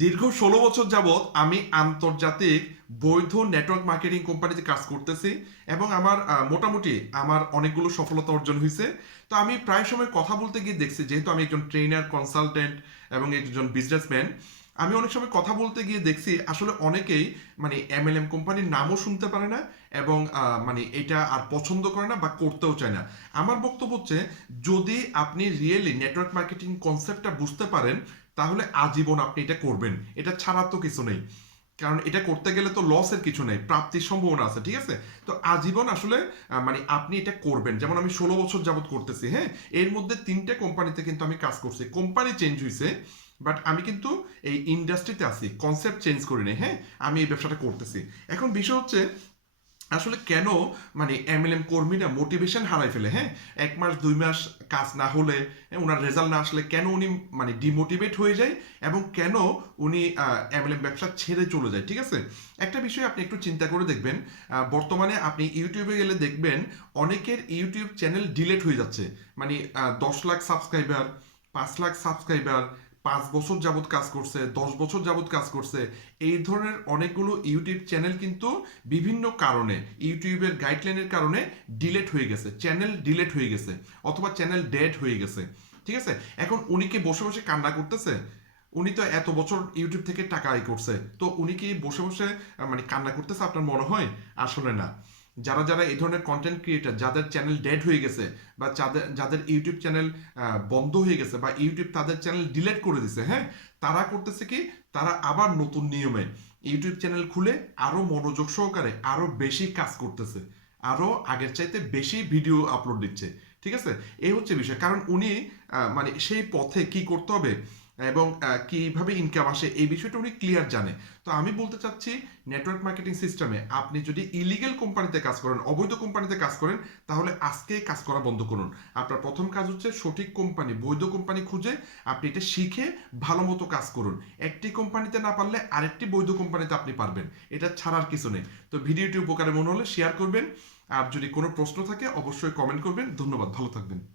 দীর্ঘ ষোলো বছর যাবৎ আমি আন্তর্জাতিক বৈধ নেটওয়ার্ক মার্কেটিং কোম্পানিতে কাজ করতেছি এবং আমার মোটামুটি আমার অনেকগুলো সফলতা অর্জন হয়েছে তো আমি প্রায় সময় কথা বলতে গিয়ে দেখছি, যেহেতু আমি একজন ট্রেনার কনসালটেন্ট এবং একজন বিজনেসম্যান আমি অনেক সময় কথা বলতে গিয়ে দেখছি, আসলে অনেকেই মানে এমএলএম কোম্পানির নামও শুনতে পারে না এবং মানে এটা আর পছন্দ করে না বা করতেও চায় না। আমার বক্তব্য হচ্ছে, যদি আপনি রিয়েলি নেটওয়ার্ক মার্কেটিং কনসেপ্টটা বুঝতে পারেন তাহলে আজীবন আপনি এটা করবেন। এটা ছাড়া তো কিছু নেই। কারণ এটা করতে গেলে তো লসের কিছু নেই, প্রাপ্তির সম্ভাবনা আছে, ঠিক আছে? তো আজীবন আসলে মানে আপনি এটা করবেন। যেমন আমি ষোলো বছর যাবত করতেছি হ্যাঁ? এর মধ্যে তিনটে কোম্পানিতে কিন্তু আমি কাজ করছি। কোম্পানি চেঞ্জ হয়েছে বাট আমি কিন্তু এই ইন্ডাস্ট্রিতে আছি। কনসেপ্ট চেঞ্জ করিনি হ্যাঁ? আমি এই ব্যবসাটা করতেছি। এখন বিষয় হচ্ছে আসলে কেন মানে এমএলএম কর্মীরা মোটিভেশন হারাই ফেলে হ্যাঁ? এক মাস দুই মাস কাজ না হলে হ্যাঁ, ওনার রেজাল্ট না আসলে কেন উনি মানে ডিমোটিভেট হয়ে যায় এবং কেন উনি এমএলএম ব্যবসা ছেড়ে চলে যায় ঠিক আছে? একটা বিষয় আপনি একটু চিন্তা করে দেখবেন বর্তমানে আপনি ইউটিউবে গেলে দেখবেন অনেকের ইউটিউব চ্যানেল ডিলেট হয়ে যাচ্ছে। মানে দশ লাখ সাবস্ক্রাইবার পাঁচ লাখ সাবস্ক্রাইবার পাঁচ বছর যাবৎ কাজ করছে, দশ বছর যাবৎ কাজ করছে, এই ধরনের অনেকগুলো ইউটিউব চ্যানেল কিন্তু বিভিন্ন কারণে, ইউটিউবের গাইডলাইনের কারণে ডিলেট হয়ে গেছে চ্যানেল ডিলেট হয়ে গেছে, অথবা চ্যানেল ডেড হয়ে গেছে, ঠিক আছে? এখন উনি কি বসে বসে কান্না করতেছে? উনি তো এত বছর ইউটিউব থেকে টাকা আয় করছে, তো উনি কি বসে বসে মানে কান্না করতেছে আপনার মনে হয়? আসলে না। যারা যারা এই ধরনের কন্টেন্ট ক্রিয়েটার যাদের চ্যানেল ডেড হয়ে গেছে বা যাদের যাদের ইউটিউব চ্যানেল বন্ধ হয়ে গেছে বা ইউটিউব তাদের চ্যানেল ডিলেট করে দিছে হ্যাঁ? তারা করতেছে কি? তারা আবার নতুন নিয়মে ইউটিউব চ্যানেল খুলে আরও মনোযোগ সহকারে আরও বেশি কাজ করতেছে, আরও আগের চাইতে বেশি ভিডিও আপলোড দিচ্ছে, ঠিক আছে? এই হচ্ছে বিষয়। কারণ উনি মানে সেই পথে কি করতে হবে? এবং কীভাবে ইনকাম আসে এই বিষয়টা উনি ক্লিয়ার জানে। তো আমি বলতে চাচ্ছি নেটওয়ার্ক মার্কেটিং সিস্টেমে আপনি যদি ইলিগেল কোম্পানিতে কাজ করেন, অবৈধ কোম্পানিতে কাজ করেন, তাহলে আজকেই কাজ করা বন্ধ করুন। আপনার প্রথম কাজ হচ্ছে সঠিক কোম্পানি বৈধ কোম্পানি খুঁজে আপনি এটা শিখে ভালো মতো কাজ করুন। একটি কোম্পানিতে না পারলে আরেকটি বৈধ কোম্পানিতে আপনি পারবেন। এটা ছাড়ার কিছু নেই। তো ভিডিওটি উপকারে মনে হলে শেয়ার করবেন। আর যদি কোনো প্রশ্ন থাকে, অবশ্যই কমেন্ট করবেন। ধন্যবাদ। ভালো থাকবেন।